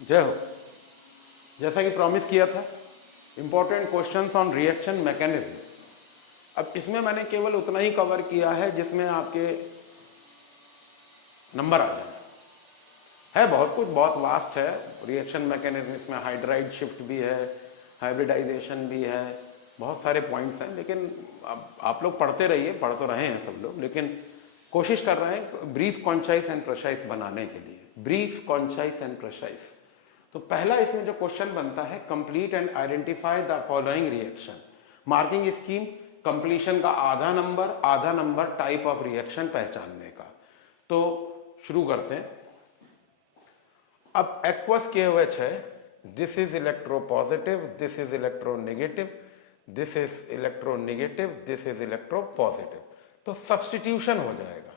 जय हो। जैसा कि प्रॉमिस किया था, important questions on reaction mechanism. अब इसमें मैंने केवल उतना ही कवर किया है जिसमें आपके नंबर आ जाए। है बहुत कुछ, बहुत वास्ट है रिएक्शन मैकेनिज्म। इसमें हाइड्राइड शिफ्ट भी है, हाइब्रिडाइजेशन भी है, बहुत सारे पॉइंट्स हैं। लेकिन अब आप लोग पढ़ते रहिए, पढ़ तो रहे हैं सब लोग, लेकिन कोशिश कर रहे हैं ब्रीफ, कॉन्साइज एंड प्रिसाइज बनाने के लिए। Brief, concise and precise. तो पहला इसमें जो क्वेश्चन बनता है, complete and identify the following reaction. Marking scheme, completion का आधा नंबर टाइप ऑफ रिएक्शन पहचानने का। तो शुरू करते हैं। अब एक्वस KOH है, this is electropositive, this is electronegative, this is electronegative, this is electropositive. तो सब्स्टिट्यूशन हो जाएगा।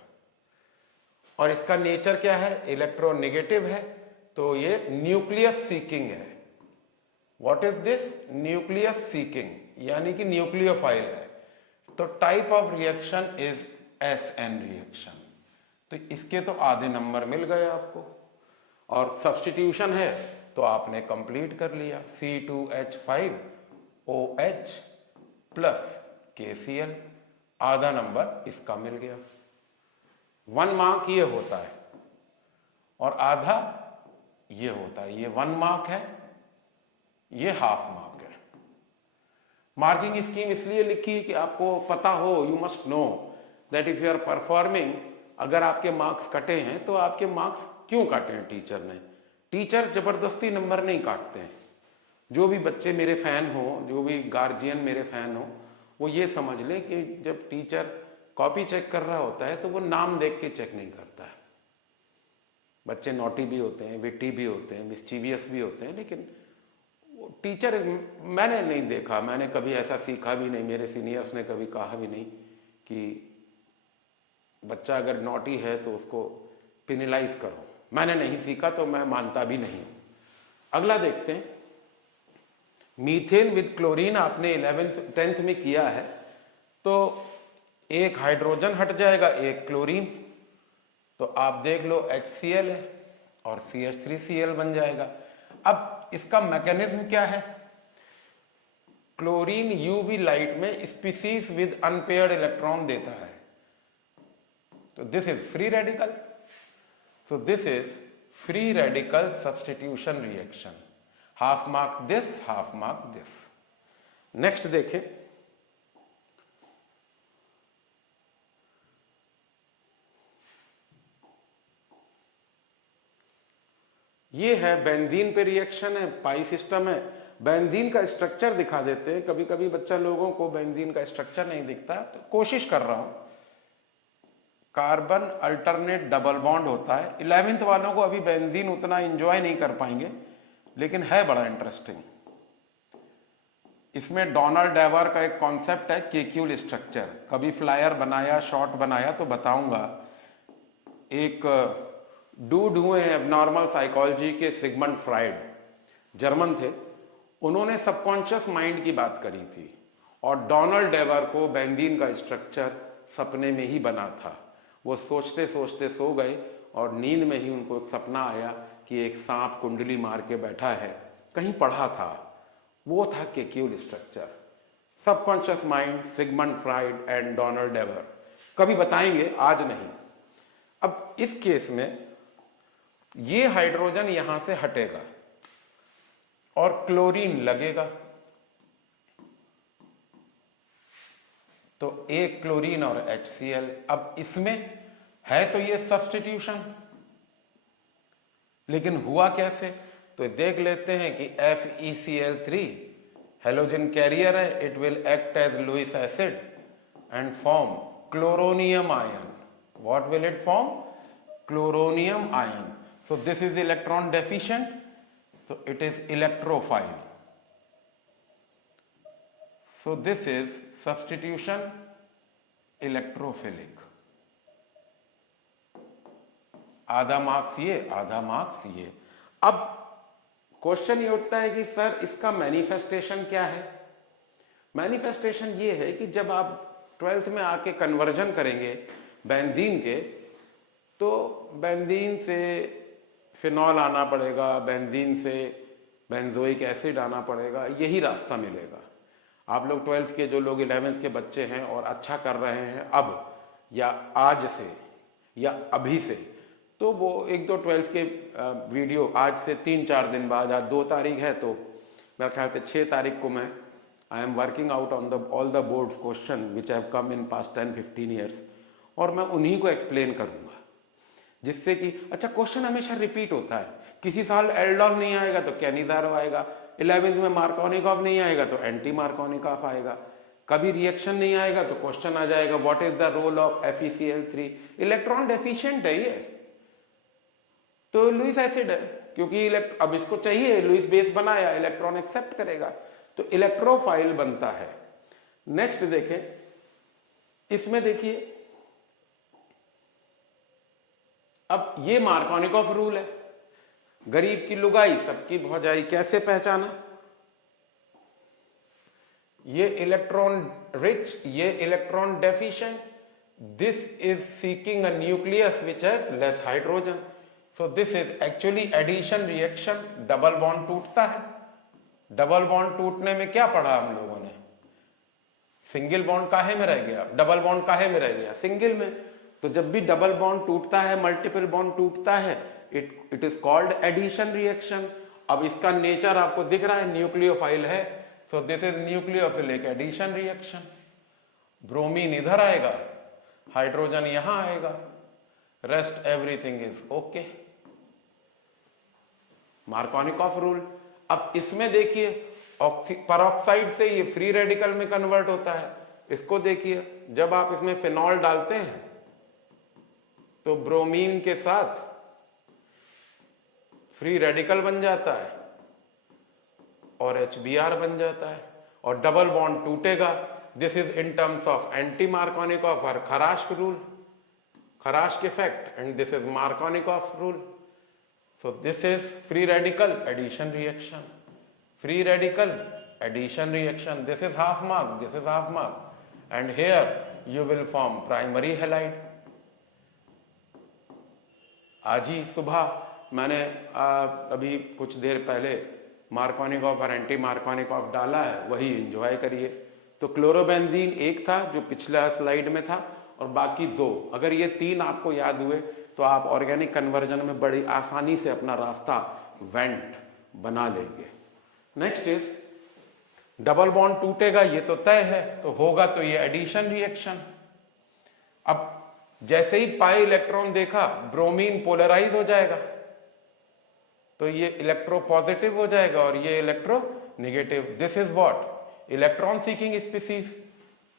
और इसका नेचर क्या है? इलेक्ट्रोनेगेटिव है, तो ये न्यूक्लियस सीकिंग है। What is this? Nucleus seeking, यानी कि न्यूक्लियोफाइल है। तो type of reaction is SN reaction. तो इसके तो आधे नंबर मिल गए आपको। और सब्स्टिट्यूशन है तो आपने कंप्लीट कर लिया। C2H5OH प्लस KCl, आधा नंबर इसका मिल गया। 1 मार्क ये होता है और आधा ये होता है। ये 1 मार्क है, ये हाफ मार्क है। मार्किंग स्कीम इसलिए लिखी है कि आपको पता हो, you must know that if you are performing, अगर आपके मार्क्स कटे हैं तो आपके मार्क्स क्यों काटे हैं टीचर ने? टीचर जबरदस्ती नंबर नहीं काटते हैं। जो भी बच्चे मेरे फैन हो, जो भी गार्जियन मेरे फैन हो, वो ये समझ लें कि जब टीचर कॉपी चेक कर रहा होता है तो वो नाम देख के चेक नहीं करता है। बच्चे नॉटी भी होते हैं, विट्टी भी होते हैं, मिस्चीवियस भी होते हैं, लेकिन टीचर मैंने नहीं देखा, मैंने कभी ऐसा सीखा भी नहीं, मेरे सीनियर्स ने कभी कहा भी नहीं कि बच्चा अगर नॉटी है तो उसको पिनलाइज करो। मैंने नहीं सीखा तो मैं मानता भी नहीं हूं। अगला देखते हैं, मीथेन विद क्लोरीन आपने 11th 10th में किया है, तो एक हाइड्रोजन हट जाएगा, एक क्लोरीन, तो आप देख लो HCl है और CH3Cl बन जाएगा। अब इसका मैकेनिज्म क्या है? क्लोरीन UV लाइट में स्पीसीज विद अनपेयर्ड इलेक्ट्रॉन देता है, तो this is free radical. So this is free radical substitution reaction. Half mark this, half mark this. Next देखें, ये है बेंजीन पे रिएक्शन है, पाई सिस्टम है। बेंजीन का स्ट्रक्चर दिखा देते हैं। कभी कभी बच्चा लोगों को बेंजीन का स्ट्रक्चर नहीं दिखता, तो कोशिश कर रहा हूं। कार्बन अल्टरनेट डबल बॉन्ड होता है। 11th वालों को अभी बेंजीन उतना एंजॉय नहीं कर पाएंगे, लेकिन है बड़ा इंटरेस्टिंग। इसमें डोनाल्ड डेवर का एक कॉन्सेप्ट है, केक्यूल स्ट्रक्चर। कभी फ्लायर बनाया, शॉर्ट बनाया तो बताऊंगा। एक डूड हुए हैं एबनॉर्मल साइकोलॉजी के, सिगमंड फ्राइड, जर्मन थे। उन्होंने सबकॉन्शियस माइंड की बात करी थी, और डोनाल्ड डेवर को बेंजीन का स्ट्रक्चर सपने में ही बना था। वो सोचते सोचते सो गए और नींद में ही उनको एक सपना आया कि एक सांप कुंडली मार के बैठा है। कहीं पढ़ा था, वो था Kekule structure. Subconscious mind, Sigmund Freud and Donald Dewar. कभी बताएंगे, आज नहीं। अब इस केस में ये हाइड्रोजन यहां से हटेगा और क्लोरीन लगेगा, तो एक क्लोरीन और HCl। अब इसमें है तो ये सब्स्टिट्यूशन, लेकिन हुआ कैसे? तो देख लेते हैं कि FeCl3 हेलोजन कैरियर है, it will act as Lewis acid and form chloronium ion. What will it form? Chloronium ion. So this is electron deficient, so it is electrophile. So this is substitution electrophilic. आधा marks ये, आधा marks ये। अब question ये उठता है कि sir इसका मैनिफेस्टेशन क्या है? मैनिफेस्टेशन ये है कि जब आप 12th में आके कन्वर्जन करेंगे बेंजीन के, तो बेंजीन से फिनॉल आना पड़ेगा, बेंजीन से बेंजोइक एसिड आना पड़ेगा, यही रास्ता मिलेगा। आप लोग 12th के जो लोग 11th के बच्चे हैं और अच्छा कर रहे हैं अब या आज से या अभी से, तो वो एक दो 12th के वीडियो आज से 3-4 दिन बाद, आज 2 तारीख है तो मेरे ख्याल से 6 तारीख को मैं I am working out on the all the boards question which have come in past 10-15 years, और मैं उन्हीं को एक्सप्लेन करूंगा, जिससे कि अच्छा क्वेश्चन हमेशा रिपीट होता है। किसी साल एल्डोल नहीं आएगा तो कैनिजारो आएगा, 11th में मार्कोनिकॉफ नहीं आएगा तो एंटी मार्कोनिकॉफ आएगा, कभी रिएक्शन नहीं आएगा तो क्वेश्चन आ जाएगा what is the role of FeCl3। Electron deficient है ये, तो लुईस एसिड है, क्योंकि अब इसको चाहिए, लुईस बेस बनाया, इलेक्ट्रॉन एक्सेप्ट करेगा, तो इलेक्ट्रोफाइल बनता है। नेक्स्ट देखें, इसमें देखिए अब ये मार्कोनिकॉफ रूल है, गरीब की लुगाई सबकी भौजाई, कैसे पहचाना? ये इलेक्ट्रॉन रिच, ये electron deficient, this is seeking a nucleus which has less hydrogen, so this is actually addition reaction, double bond टूटता है। डबल बॉन्ड टूटने में क्या पढ़ा हम लोगों ने? सिंगल बॉन्ड काहे में रह गया, डबल बॉन्ड काहे में रह गया, सिंगल में। तो जब भी डबल बॉन्ड टूटता है, मल्टीपल बॉन्ड टूटता है, it is called addition reaction. अब इसका नेचर आपको दिख रहा है, न्यूक्लियोफाइल है, so this is nucleophilic addition reaction. Bromine इधर आएगा, हाइड्रोजन यहां आएगा, rest everything is okay. Markovnikov rule. अब इसमें देखिए परऑक्साइड से ये फ्री रेडिकल में कन्वर्ट होता है। इसको देखिए, जब आप इसमें फिनॉल डालते हैं तो ब्रोमीन के साथ फ्री रेडिकल बन जाता है और HBr बन जाता है और डबल बॉन्ड टूटेगा। This is in terms of anti Markovnikov और Kharasch rule, Kharasch effect, and this is Markovnikov rule. So this is free radical addition reaction. Free radical addition reaction. This is half mark. This is half mark. And here you will form primary halide. आज ही सुबह मैंने अभी कुछ देर पहले Markovnikov और anti Markovnikov डाला है, वही एंजॉय करिए। तो क्लोरोबेंजीन एक था जो पिछला स्लाइड में था और बाकी 2। अगर ये 3 आपको याद हुए तो आप ऑर्गेनिक कन्वर्जन में बड़ी आसानी से अपना रास्ता वेंट बना लेंगे। नेक्स्ट इज डबल बॉन्ड टूटेगा, ये तो तय है, तो होगा तो ये एडिशन रिएक्शन। अब जैसे ही पाई इलेक्ट्रॉन देखा, ब्रोमीन पोलराइज हो जाएगा, तो ये इलेक्ट्रो पॉजिटिव हो जाएगा और ये electro negative. This is what electron seeking species,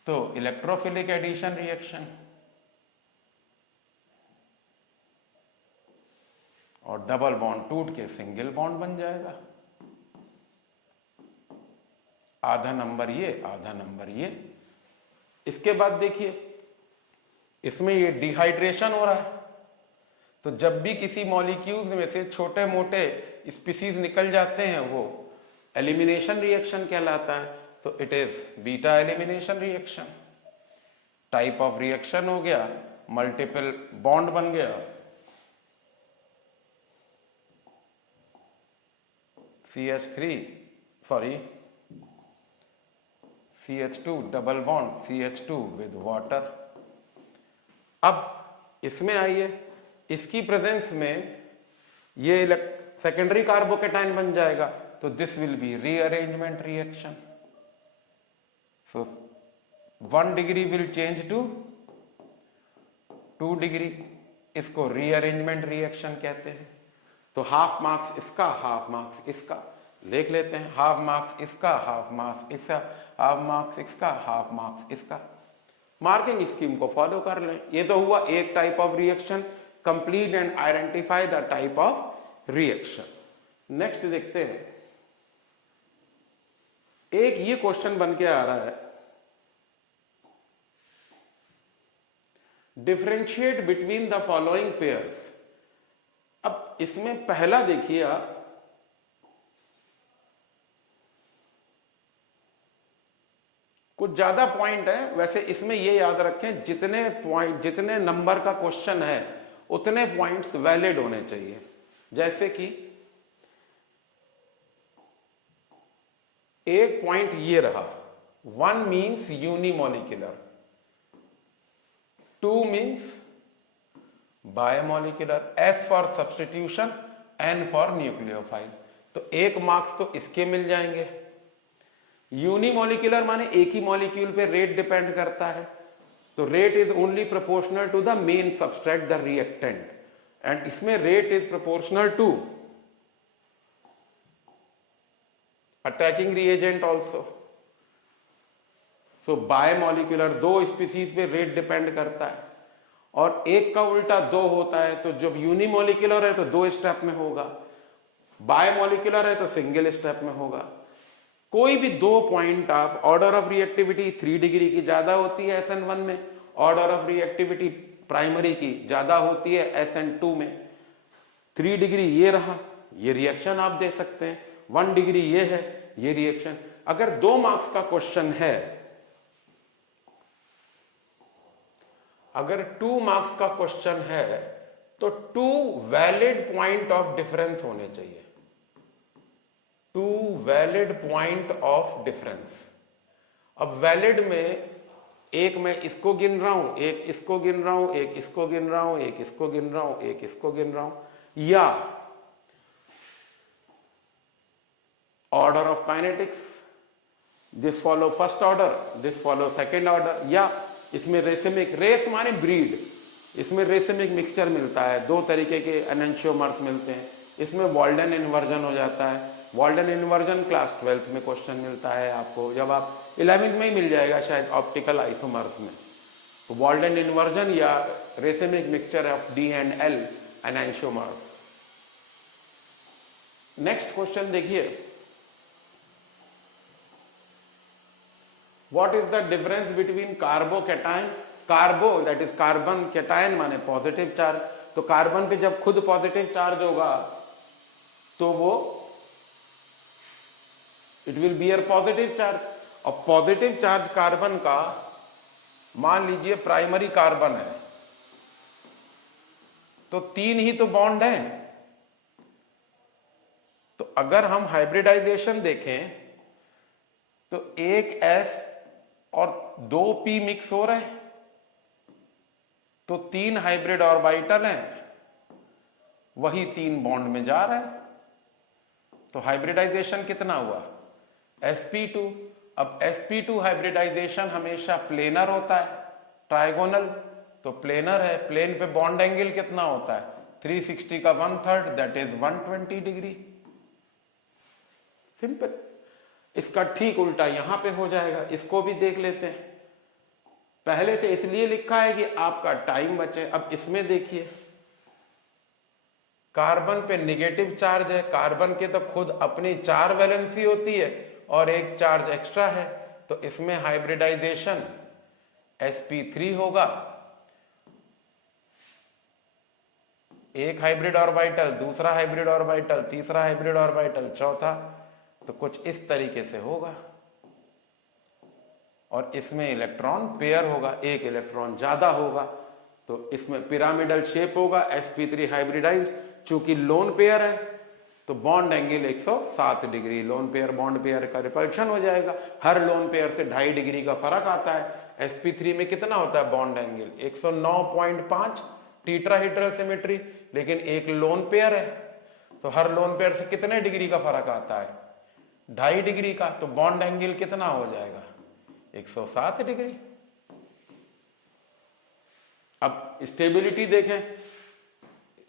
तो इलेक्ट्रोफिलिक एडिशन रिएक्शन। और डबल बॉन्ड टूट के सिंगल बॉन्ड बन जाएगा। आधा नंबर ये, आधा नंबर ये। इसके बाद देखिए, इसमें ये डिहाइड्रेशन हो रहा है, तो जब भी किसी मॉलिक्यूल में से छोटे मोटे स्पीसीज निकल जाते हैं वो एलिमिनेशन रिएक्शन कहलाता है। तो it is beta elimination reaction. Type of reaction हो गया, मल्टीपल बॉन्ड बन गया, CH2 double bond CH2 with water. अब इसमें आइए, इसकी प्रेजेंस में ये सेकेंडरी कार्बोकेटाइन बन जाएगा, तो this will be rearrangement reaction. So 1 degree will change to 2 degree, इसको रीअरेंजमेंट रिएक्शन कहते हैं। तो हाफ मार्क्स इसका, हाफ मार्क्स इसका देख लेते हैं। हाफ मार्क्स इसका, हाफ मार्क्स इसका, हाफ मार्क्स इसका, हाफ मार्क्स इसका। मार्किंग स्कीम को फॉलो कर लें। ये तो हुआ एक type of reaction, complete and identify the type of reaction. Next देखते हैं, एक ये क्वेश्चन बन के आ रहा है, differentiate between the following pairs. अब इसमें पहला देखिए आप, कुछ ज्यादा पॉइंट है, वैसे इसमें ये याद रखें जितने पॉइंट, जितने नंबर का क्वेश्चन है उतने पॉइंट्स वैलिड होने चाहिए। जैसे कि एक पॉइंट ये रहा, 1 means unimolecular, 2 means bimolecular, S for substitution, N for nucleophile. तो 1 मार्क्स तो इसके मिल जाएंगे। यूनिमोलिकुलर माने एक ही मॉलिक्यूल पे रेट डिपेंड करता है, तो rate is only proportional to the main substrate the reactant, and इसमें rate is proportional to attacking reagent also. So bimolecular 2 species पे रेट डिपेंड करता है, और एक का उल्टा 2 होता है, तो जब यूनिमोलिकुलर है तो 2 स्टेप में होगा, बायोमोलिकुलर है तो सिंगल स्टेप में होगा। कोई भी 2 पॉइंट आप, ऑर्डर ऑफ रिएक्टिविटी 3 डिग्री की ज्यादा होती है SN1 में, ऑर्डर ऑफ रिएक्टिविटी प्राइमरी की ज्यादा होती है SN2 में। 3 डिग्री ये रहा, ये रिएक्शन आप दे सकते हैं, 1 डिग्री ये है, ये रिएक्शन। अगर 2 मार्क्स का क्वेश्चन है, अगर 2 मार्क्स का क्वेश्चन है तो 2 वैलिड पॉइंट ऑफ डिफरेंस होने चाहिए, 2 वैलिड पॉइंट ऑफ डिफरेंस। अब वैलिड में एक मैं इसको गिन रहा हूं, एक इसको गिन रहा हूं, एक इसको गिन रहा हूं, एक इसको गिन रहा हूं, एक इसको गिन रहा हूं, या order of kinetics, this follow first order, this follow second order, या इसमें रेसिमिक, रेस माने ब्रीड, इसमें रेसिमिक मिक्सचर मिलता है, 2 तरीके के एनेंशियोमर्स मिलते हैं, इसमें वॉल्डन इन्वर्जन हो जाता है। वॉल्डन इन्वर्जन क्लास 12th में क्वेश्चन मिलता है आपको, जब आप 11th में ही मिल जाएगा शायद ऑप्टिकल आइसोमर्स में। तो वॉल्डन इन्वर्जन या racemic mixture of D and L enantiomers. Next question देखिए, What is the difference between carbocation, कार्बो that is carbon, cation माने पॉजिटिव चार्ज, तो कार्बन पे जब खुद पॉजिटिव चार्ज होगा तो वो it will beer positive charge, और पॉजिटिव चार्ज कार्बन का, मान लीजिए प्राइमरी कार्बन है तो 3 ही तो बॉन्ड हैं, तो अगर हम हाइब्रिडाइजेशन देखें तो एक S और 2 P मिक्स हो रहे हैं, तो 3 हाइब्रिड ऑर्बिटल हैं, वही 3 बॉन्ड में जा रहे हैं, तो हाइब्रिडाइजेशन कितना हुआ sp2। अब sp2 हाइब्रिडाइजेशन हमेशा प्लेनर होता है, ट्राइगोनल, तो प्लेनर है, प्लेन पे बॉन्ड एंगल कितना होता है 360 का 1/3 दैट इज 120 डिग्री। सिंपल। इसका ठीक उल्टा यहां पे हो जाएगा, इसको भी देख लेते हैं। पहले से इसलिए लिखा है कि आपका टाइम बचे। अब इसमें देखिए, कार्बन पे निगेटिव चार्ज है, कार्बन के तो खुद अपनी 4 वैलेंसी होती है और एक चार्ज एक्स्ट्रा है, तो इसमें हाइब्रिडाइजेशन sp3 होगा, एक हाइब्रिड ऑर्बिटल, दूसरा हाइब्रिड ऑर्बिटल, तीसरा हाइब्रिड ऑर्बिटल, चौथा, तो कुछ इस तरीके से होगा। और इसमें इलेक्ट्रॉन पेयर होगा, एक इलेक्ट्रॉन ज्यादा होगा, तो इसमें पिरामिडल शेप होगा, sp3 हाइब्रिडाइज्ड, चूंकि लोन पेयर है तो bond angle 107 degree, lone pair bond pair का रिपल्शन हो जाएगा, हर लोन पेयर से 2.5 डिग्री का फर्क आता है। sp3 में कितना होता है बॉन्ड एंगल 109.5, टीट्राहेड्रल सिमेट्री, लेकिन एक लोन पेयर है तो हर लोन पेयर से कितने डिग्री का फर्क आता है 2.5 डिग्री का, तो बॉन्ड एंगल कितना हो जाएगा 107 डिग्री। अब स्टेबिलिटी देखें,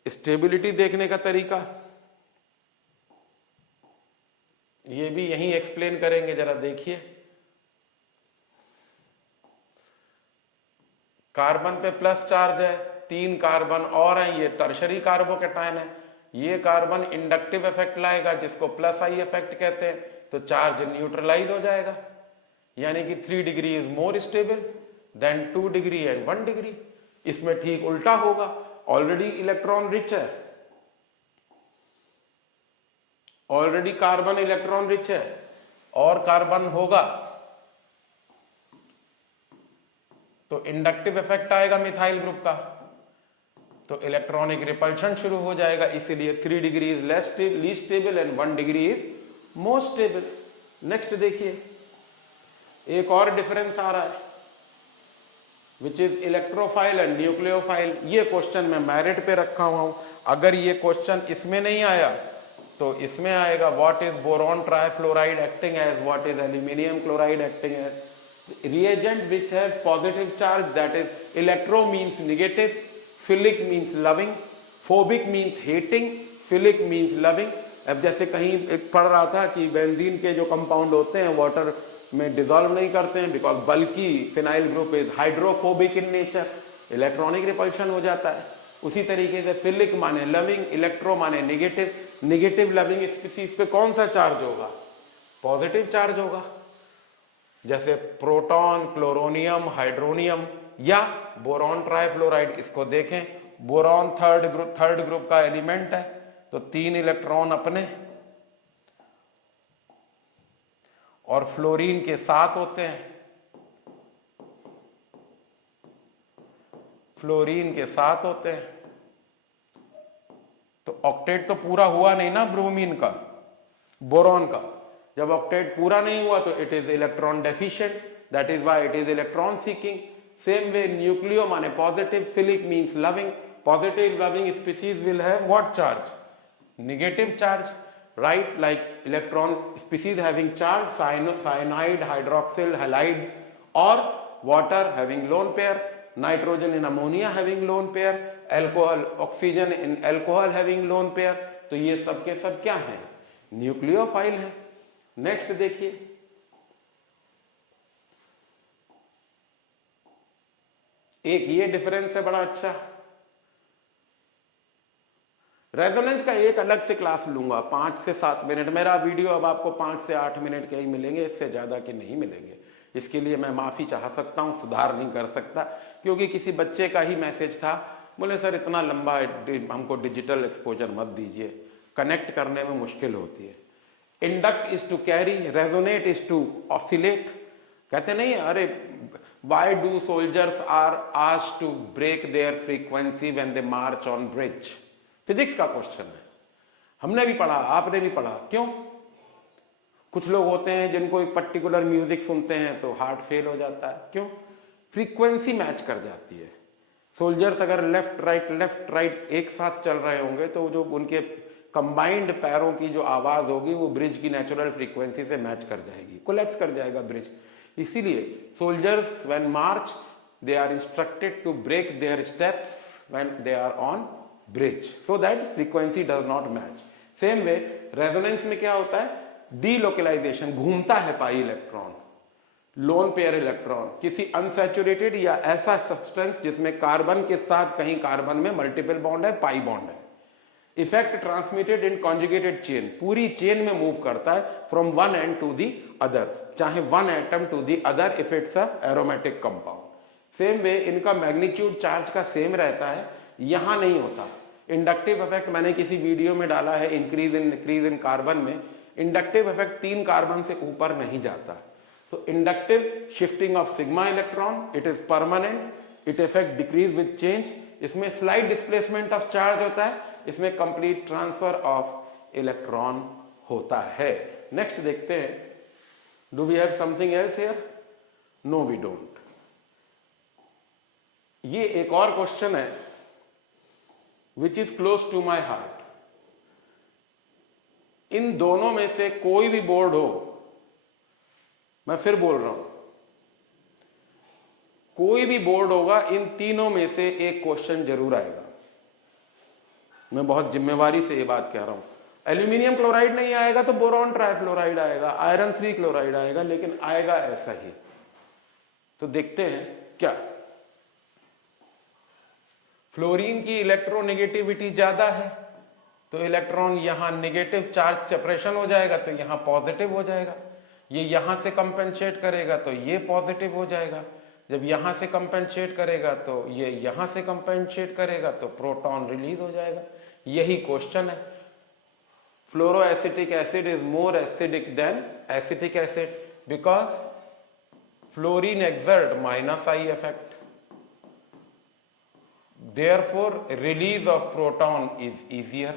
स्टेबिलिटी देखने का तरीका ये भी यहीं एक्सप्लेन करेंगे, जरा देखिए। कार्बन पे प्लस चार्ज है, 3 कार्बन और हैं, ये टर्शरी कार्बोकैटायन है, ये कार्बन इंडक्टिव इफेक्ट लाएगा जिसको प्लस आई इफेक्ट कहते हैं, तो चार्ज न्यूट्रलाइज हो जाएगा, यानी कि 3 degree is more stable then 2 degree and 1 degree. इसमें ठीक उल्टा होगा, ऑलरेडी इलेक्ट्रॉन रिच है, ऑलरेडी कार्बन इलेक्ट्रॉन रिच है, और कार्बन होगा तो इंडक्टिव इफेक्ट आएगा मिथाइल ग्रुप का, तो इलेक्ट्रॉनिक रिपल्शन शुरू हो जाएगा, इसीलिए 3 degree is least stable and 1 degree is most stable. Next देखिए, एक और डिफरेंस आ रहा है which is electrophile and nucleophile. ये क्वेश्चन मैं मेरिट पे रखा हुआ हूं, अगर ये क्वेश्चन इसमें नहीं आया तो इसमें आएगा। What is boron trifluoride acting as, what is aluminium chloride acting as. reagent which has positive charge, that is electro means negative, philic means loving, phobic means hating, philic means loving। अब जैसे कहीं एक पढ़ रहा था कि benzene के जो कंपाउंड होते हैं वाटर में डिजोल्व नहीं करते हैं बिकॉज बल्कि phenyl group is hydrophobic in nature, electronic repulsion हो जाता है। उसी तरीके से फिलिक माने लविंग, इलेक्ट्रो माने नेगेटिव, नेगेटिव लविंग स्पीसीज पे कौन सा चार्ज होगा, पॉजिटिव चार्ज होगा, जैसे प्रोटॉन, क्लोरोनियम, हाइड्रोनियम या बोरॉन ट्राइफ्लोराइड। इसको देखें, बोरॉन थर्ड ग्रुप का एलिमेंट है, तो 3 इलेक्ट्रॉन अपने और फ्लोरीन के 7 होते हैं, फ्लोरीन के 7 होते हैं। तो ऑक्टेट तो पूरा हुआ नहीं ना ब्रोमीन का, बोरॉन का। जब ऑक्टेट पूरा नहीं हुआ तो it is electron deficient, that is why it is electron seeking. Same way nucleo माने positive, philic means loving, positive loving species will have what charge, negative charge, right, like electron species having charge, cyanide, hydroxyl, halide, और water having lone pair, nitrogen in ammonia having lone pair, alcohol, oxygen in alcohol having lone pair. तो ये सब के सब क्या है, nucleophile है। Next देखिए, एक ये डिफरेंस है बड़ा अच्छा। रेजोनेंस का एक अलग से क्लास लूंगा, 5 से 7 मिनट मेरा वीडियो, अब आपको 5 से 8 मिनट के ही मिलेंगे, इससे ज्यादा के नहीं मिलेंगे। इसके लिए मैं माफी चाह सकता हूं, सुधार नहीं कर सकता, क्योंकि किसी बच्चे का ही मैसेज था, बोले सर इतना लंबा हमको डिजिटल एक्सपोजर मत दीजिए, कनेक्ट करने में मुश्किल होती है। Induct is to carry, resonate is to oscillate. कहते नहीं, अरे why do soldiers are asked to break their frequency when they march on bridge. Physics का क्वेश्चन है, हमने भी पढ़ा, आपने भी पढ़ा। क्यों? कुछ लोग होते हैं जिनको एक पर्टिकुलर म्यूजिक सुनते हैं तो हार्ट फेल हो जाता है। क्यों? फ्रीक्वेंसी मैच कर जाती है। सोल्जर्स अगर लेफ्ट राइट एक साथ चल रहे होंगे तो जो उनके कंबाइंड पैरों की जो आवाज होगी वो ब्रिज की नेचुरल फ्रीक्वेंसी से मैच कर जाएगी, कोलैप्स कर जाएगा ब्रिज। इसीलिए soldiers when march they are instructed to break their steps when they are on bridge so that frequency does not match. Same way resonance में क्या होता है, डीलोकलाइजेशन, घूमता है pi electron, lone pair electron किसी unsaturated या ऐसा substance जिसमें कार्बन के साथ कहीं कार्बन में मल्टीपल बॉन्ड है, पाई बॉन्ड है। Effect transmitted in conjugated chain, पूरी चेन में मूव करता है from one end to the other, चाहे one atom to the other if it's a aromatic compound. Same way इनका मैग्नीट्यूड चार्ज का same रहता है, यहां नहीं होता। इंडक्टिव इफेक्ट मैंने किसी वीडियो में डाला है, इंक्रीज इन कार्बन में इंडक्टिव इफेक्ट 3 कार्बन से ऊपर नहीं जाता। तो inductive shifting of sigma electron, it is permanent, it effect decrease with change. इसमें स्लाइड डिस्प्लेसमेंट ऑफ चार्ज होता है, इसमें कंप्लीट ट्रांसफर ऑफ इलेक्ट्रॉन होता है। नेक्स्ट देखते हैं, do we have something else here? No we don't. ये एक और क्वेश्चन है which is close to my heart. इन दोनों में से कोई भी बोर्ड हो, मैं फिर बोल रहा हूं, कोई भी बोर्ड होगा, इन तीनों में से एक क्वेश्चन जरूर आएगा। मैं बहुत जिम्मेवारी से ये बात कह रहा हूं। एल्यूमिनियम क्लोराइड नहीं आएगा तो बोरॉन ट्राइफ्लोराइड आएगा, आयरन 3 क्लोराइड आएगा, लेकिन आएगा ऐसा ही। तो देखते हैं क्या, फ्लोरीन की इलेक्ट्रोनेगेटिविटी ज्यादा है तो इलेक्ट्रॉन यहां नेगेटिव चार्ज सेपरेशन हो जाएगा तो यहां पॉजिटिव हो जाएगा, ये यहां से कंपेंसेट करेगा तो ये पॉजिटिव हो जाएगा, जब यहां से कंपेंसेट करेगा तो ये यहां से कंपेंसेट करेगा तो प्रोटॉन रिलीज हो जाएगा। यही क्वेश्चन है। Fluoroacetic acid is more acidic than acetic acid because fluorine exert -I effect, Therefore, release of proton is easier.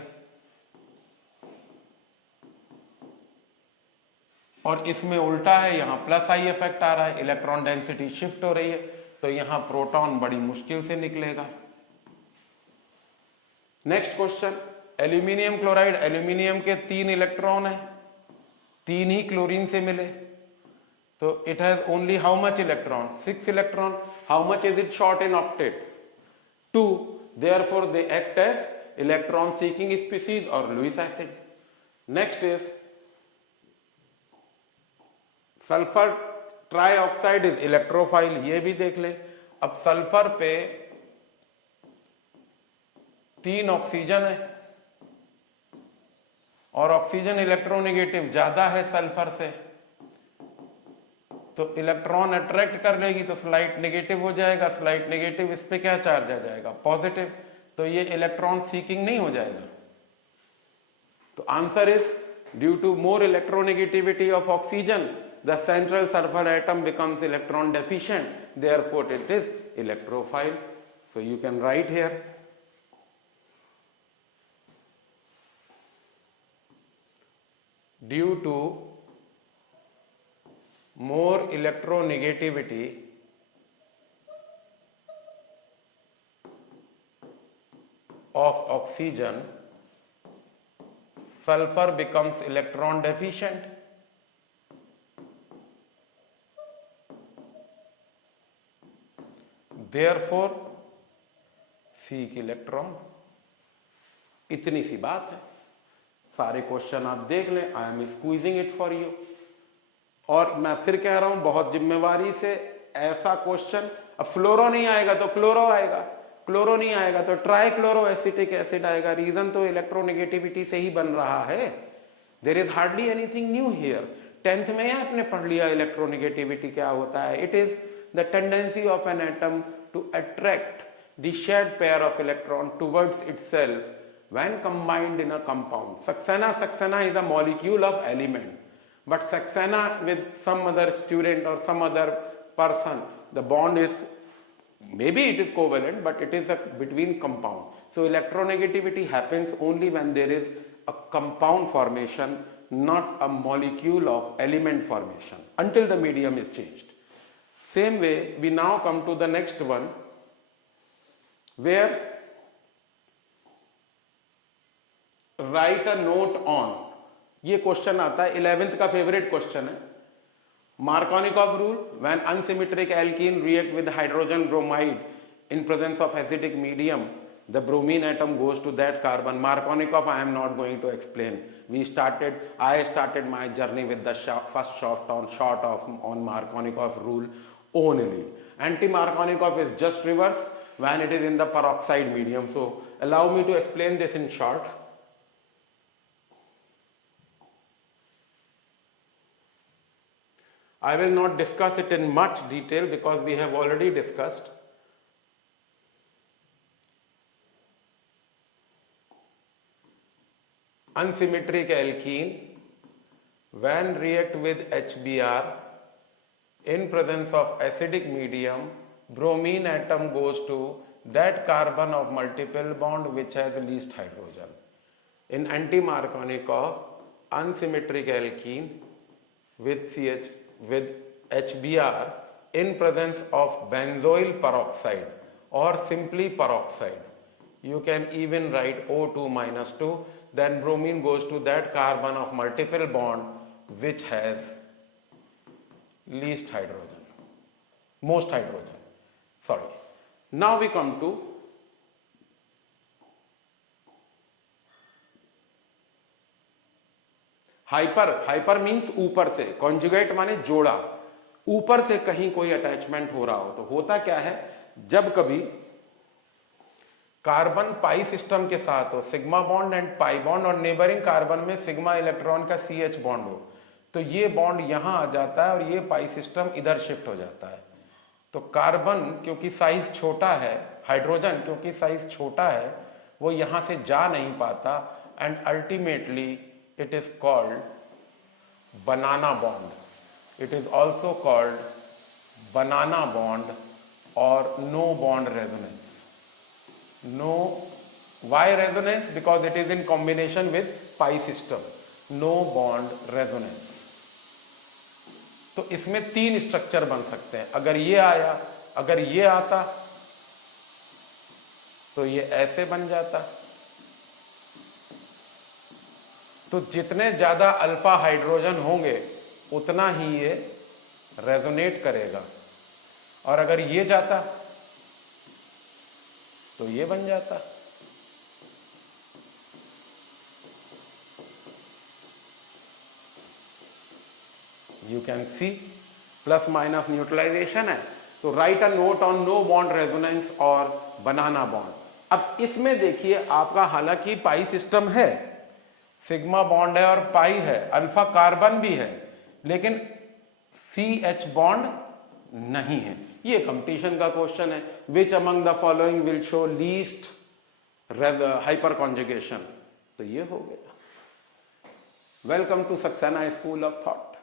और इसमें उल्टा है, यहां प्लस आई इफेक्ट आ रहा है, इलेक्ट्रॉन डेंसिटी शिफ्ट हो रही है, तो यहां प्रोटॉन बड़ी मुश्किल से निकलेगा। Next question, aluminium chloride, aluminium के 3 इलेक्ट्रॉन है, 3 ही क्लोरीन से मिले, तो it has only how much electron, 6 electron. How much is it short in octet? 2, therefore they act as electron seeking species or Lewis acid. Next is sulphur trioxide is electrophile, ये भी देख ले। अब sulphur पे 3 oxygen है और oxygen electronegative ज्यादा है सल्फर से, तो इलेक्ट्रॉन अट्रैक्ट कर लेगी तो स्लाइट नेगेटिव हो जाएगा, स्लाइट नेगेटिव, इस पे क्या चार्ज आ जाएगा? पॉजिटिव, तो ये इलेक्ट्रॉन सीकिंग नहीं हो जाएगा। तो answer is due to more electronegativity of oxygen the central sulfur atom becomes electron deficient, therefore it is electrophile. So you can write here due to more electronegativity of oxygen, sulfur becomes electron deficient. Therefore seek electron। इतनी सी बात है, सारे question आप देख लें, I am squeezing it for you. और मैं फिर कह रहा हूं बहुत जिम्मेवारी से, ऐसा क्वेश्चन, अब फ्लोरो नहीं आएगा तो क्लोरो आएगा, क्लोरो नहीं आएगा तो ट्राई क्लोरो एसिटिक एसिड आएगा। रीजन तो इलेक्ट्रोनेगेटिविटी से ही बन रहा है, there is hardly anything new here. 10th में आपने पढ़ लिया इलेक्ट्रोनेगेटिविटी क्या होता है। It is the tendency of an atom to attract the shared pair of electron towards itself when combined in a compound. Saxena is a molecule of element, but Saxena with some other student or some other person, the bond is, maybe it is covalent, but it is between compound. So electronegativity happens only when there is a compound formation, not a molecule of element formation, until the medium is changed. Same way, we now come to the next one, where write a note on, ये question आता है 11th का favourite question है। Markovnikov rule, when unsymmetric alkene react with hydrogen bromide in presence of acidic medium, the bromine atom goes to that carbon. Markovnikov I am not going to explain. I started my journey with the first short on Markovnikov rule only. Anti-Markovnikov is just reverse when it is in the peroxide medium. So allow me to explain this in short. I will not discuss it in much detail because we have already discussed. Unsymmetric alkene, when react with HBr in presence of acidic medium, bromine atom goes to that carbon of multiple bond which has least hydrogen. In anti-Markovnikov, unsymmetric alkene with HBr in presence of benzoyl peroxide or simply peroxide, you can even write O2 minus 2, then bromine goes to that carbon of multiple bond which has least hydrogen, most hydrogen, sorry. Now we come to hyper means ऊपर से, conjugate माने जोड़ा, ऊपर से कहीं कोई attachment हो रहा हो। तो होता क्या है, जब कभी कार्बन पाई सिस्टम के साथ हो, sigma bond and pi bond, और नेबरिंग कार्बन में सिग्मा इलेक्ट्रॉन का CH बॉन्ड हो, तो ये बॉन्ड यहां आ जाता है और ये पाई सिस्टम इधर शिफ्ट हो जाता है। तो कार्बन क्योंकि साइज छोटा है, हाइड्रोजन क्योंकि साइज छोटा है, वो यहां से जा नहीं पाता, and ultimately it is called banana bond. It is also called banana bond or no bond resonance. No, why resonance? Because it is in combination with pi system, no bond resonance. तो इसमें 3 structure बन सकते हैं। अगर ये आया, अगर ये आता तो ये ऐसे बन जाता। तो जितने ज्यादा अल्फा हाइड्रोजन होंगे उतना ही ये रेजोनेट करेगा, और अगर ये जाता तो ये बन जाता। You can see plus minus neutralisation है। तो write a note on no bond resonance और बनाना बॉन्ड। अब इसमें देखिए आपका, हालांकि पाई सिस्टम है, सिग्मा बॉन्ड है और पाई है, अल्फा कार्बन भी है, लेकिन CH बॉन्ड नहीं है। ये कंपटीशन का क्वेश्चन है। Which among the following will show least hyperconjugation? तो ये हो गया। Welcome to Saxena school of thought.